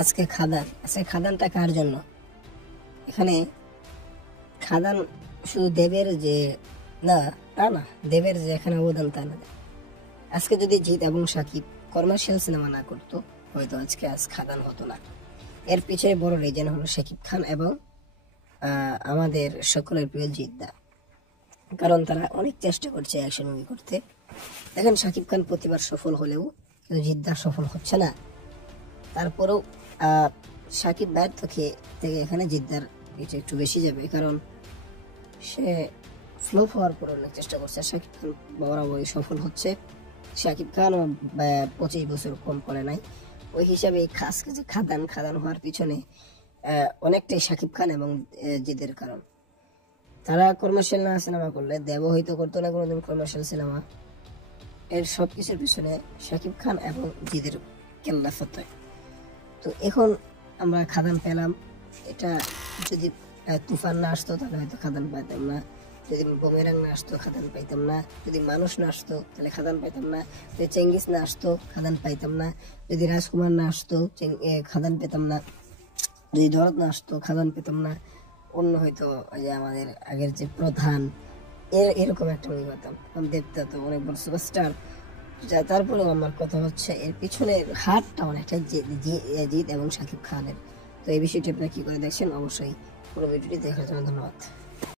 আজকে খাদানটা কার জন্য? এখানে খাদান শুধু দেবের যে না, তা না, দেবের যে এখানে অবদান তা না। আজকে যদি জিৎ এবং সাকিব কমার্শিয়াল সিনেমা না করতো, হয়তো আজ খাদান হতো না। এর পিছনে বড় রিজন হলো শাকিব খান এবং আমাদের সকলের প্রিয় জিৎদা। কারণ তারা অনেক চেষ্টা করছে অ্যাকশন মুভি করতে। দেখেন শাকিব খান প্রতিবার সফল হলেও কিন্তু জিৎদা সফল হচ্ছে না। তারপরেও সাকিব ব্যর্থ থেকে এখানে জিদ্দার এটা একটু বেশি যাবে, কারণ সে ফ্লপ হওয়ার পর অনেক চেষ্টা করছে। সাকিব খান বরাবরই সফল হচ্ছে। সাকিব খান 25 বছর কম করে নাই। ওই হিসাবে খাস যে খাদান হওয়ার পিছনে অনেকটাই সাকিব খান এবং জিদের কারণ। তারা কমার্শিয়াল না সিনেমা করলে দেব হয়তো করতো না কোনোদিন কমার্শিয়াল সিনেমা। এর সবকিছুর পিছনে সাকিব খান এবং জিদের কেল্লাফত। তো এখন আমরা খাদান পেলাম। এটা যদি তুফান না আসতো তাহলে হয়তো খাদান পাইতাম না, যদি বুমেরাং না আসতো খাদান পাইতাম না, যদি মানুষ না আসতো তাহলে খাদান পাইতাম না, যদি চেঙ্গিস না আসতো খাদান পাইতাম না, যদি রাজকুমার না আসতো খাদান পেতাম না, যদি দরদ না আসতো খাদান পেতাম না, অন্য হয়তো যে আমাদের আগের যে প্রধান এরকম একটা মুভি পেতাম। দেবদা তো অনেক বড় সুপারস্টার। তারপরেও আমার কথা হচ্ছে এর পিছনের হাতটা অনেকটা জিৎ এবং শাকিব খানের। তো এই বিষয়টি আপনারা কি করে দেখছেন অবশ্যই পুরো ভিডিওটি দেখার জন্য ধন্যবাদ।